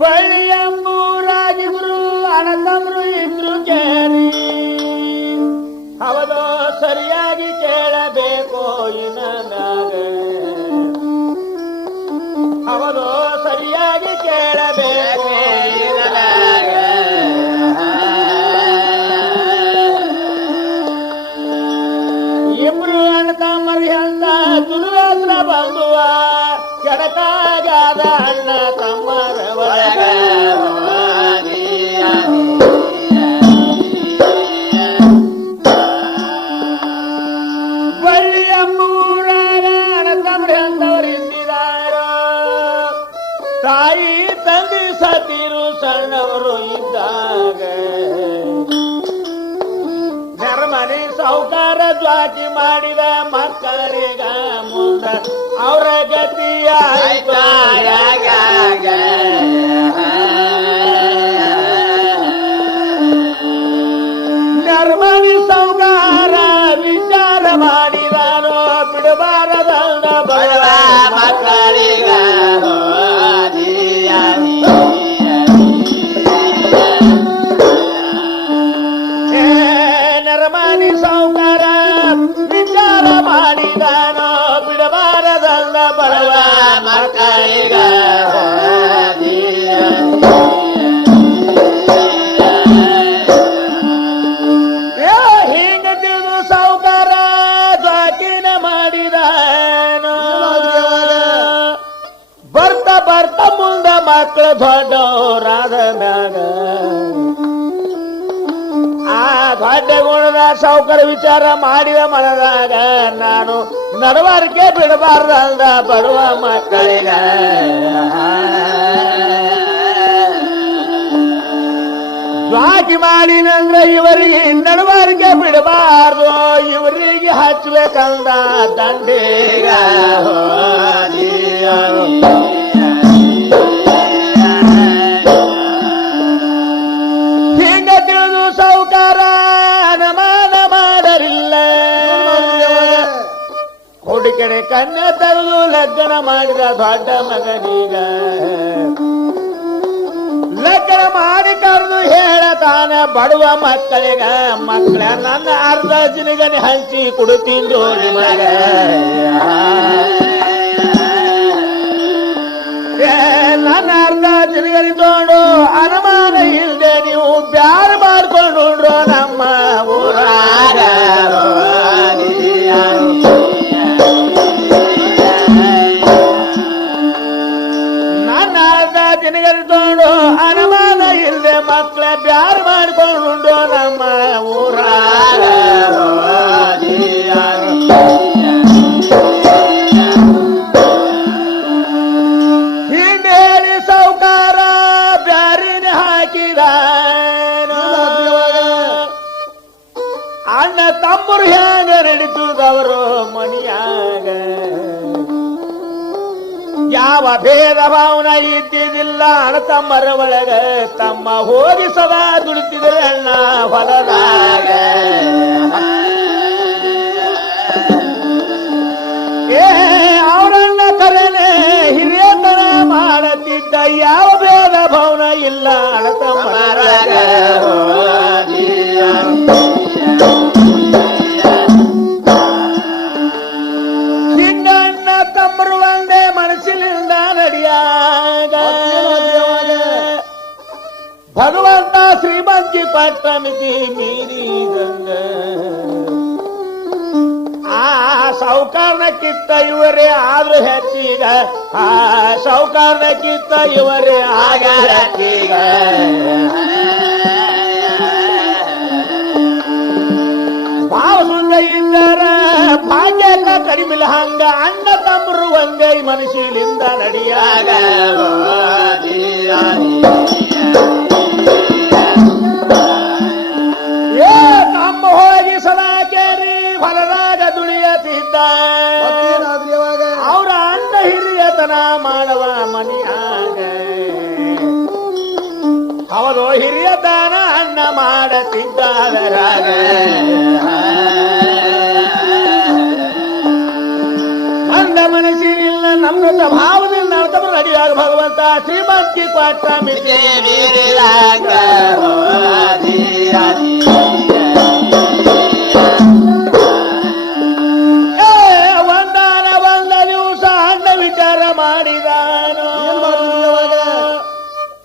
ಬಳ್ಳಿಯಂಬೂರಾಗಿಬ್ರು ಅಣತಮ್ರು ಇಬ್ರು ಕೇರಿ ಅವದೋ ಸರಿಯಾಗಿ ಕೆಡಕಾಗಾದ ಅಣ್ಣ ತಮ್ಮರ ಒಳಗ ತಾಯಿ ತಂದೆ ಸತಿರು ಸಣ್ಣವರು ಇದ್ದಾಗ ನೆರಮನೆ ಸಾವುಕಾರ ದ್ವಾಟಿ ಮಾಡಿದ ಮಕ್ಕಳಿಗ ಮುಂದ ಅವರ ಗತಿ ಬರ್ತ ಬರ್ತ ಮುಂದ ಮಕ್ಕಳು ದೊಡ್ಡವರಾದ ಮ್ಯಾಗ ಗುಣದ ಸೌಕರ್ಯ ವಿಚಾರ ಮಾಡಿದ ಮನದಾಗ ನಾನು ನಡವರಿಕೆ ಬಿಡಬಾರ್ದಲ್ದ ಬರುವ ಮಕ್ಕಳಿಗ. ದ್ವಾಕಿ ಮಾಡಿನಂದ್ರೆ ಇವರಿಗೆ ನಡವಾರಿಕೆ ಬಿಡಬಾರ್ದು, ಇವರಿಗೆ ಹಚ್ಬೇಕಂದ ದಂಡಿಗ. ಹುಡುಕಡೆ ತರಲು ಲಗ್ನ ಮಾಡಿದ ದೊಡ್ಡ ಮಗನೀಗ. ಲಗ್ನ ಮಾಡಿ ಕರೆದು ಹೇಳತಾನ ಬಡವ ಮಕ್ಕಳಿಗ ಮಕ್ಕಳ ನನ್ನ ಅರ್ಧ ಜಿನಿಗನೆ ಹಂಚಿ ಕೊಡುತ್ತೀನಿ ಮಗ ಏ, ನನ್ನ ಅರ್ಧ ಜಿನಿಗನಿ ತಗೊಂಡು ಅನುಮಾನ ಅನುಮಾನ ಇಲ್ಲದೆ ಮಕ್ಕಳ ಬ್ಯಾರ ಮಾಡ್ಕೊಂಡು ನಮ್ಮ ಊರಾಗ ಹಿಂದೆ ಹೇಳಿ ಸಾವುಕಾರ ಬ್ಯಾರಿನ ಹಾಕಿದ ಅಣ್ಣ ತಮ್ಮರು ಹ್ಯಾಂಗ ನಡೀತದವರು ಮನಿಯಾಗ ಯಾವ ಭೇದ ಭಾವನ ಇದ್ದಿದ್ದಿಲ್ಲ ಅಣ್ಣ ತಮ್ಮರ ಒಳಗ, ತಮ್ಮ ಹೋಗಿ ಸದಾ ದುಡಿತಿದ್ರೆ ಅಣ್ಣ ಹೊಲದಾಗ. ಏ, ಅವರನ್ನ ಕರೆನೆ ಹಿರಿಯತನ ಮಾಡತಿದ್ದ ಯಾವ ಭೇದ ಭಾವನ ಇಲ್ಲ ಅಣ್ಣ ಹಿಂಗಣ್ಣ ಭಗವಂತ ಶ್ರೀಮಂತಿ ಪಟ್ಟಮಿತಿ ಮೀರಿದಂಗ ಆ ಸೌಕರ್ಣಕ್ಕಿತ್ತ ಕಿತ್ತ ಇವರೇ ಆದ್ರೂ ಹೆಚ್ಚೀಗ. ಆ ಸೌಕರ್ಣಕ್ಕಿತ್ತ ಕಿತ್ತ ಇವರೇ ಆಗ ಹೆಚ್ಚೀಗ. ಇಲ್ಲರ ಭಾಗ್ಯಕ್ಕ ಕಡಿಮಿಲ್ಲ ಹಂಗ. ಅಣ್ಣ ತಮ್ಮರು ಒಂದೇ ಮನುಷ್ಯಲಿಂದ ನಡಿಯಾಗ. ಮಾಡವ ಮನಿಯಾಗ. ಅವರು ಹಿರಿಯ ತಾನ ಅಣ್ಣ ಮಾಡತಿದ್ದಾದರಾಗ. ಅಂದ ಮನಸ್ಸಿನಿಲ್ಲ ನಮ್ಮ ಭಾವದಿಂದ ಅರ್ಥ ಅಡಿಯಾಗ ಭಗವಂತ. ಶ್ರೀಮಂತಿ ಕೊಟ್ಟ ಮಿತಿ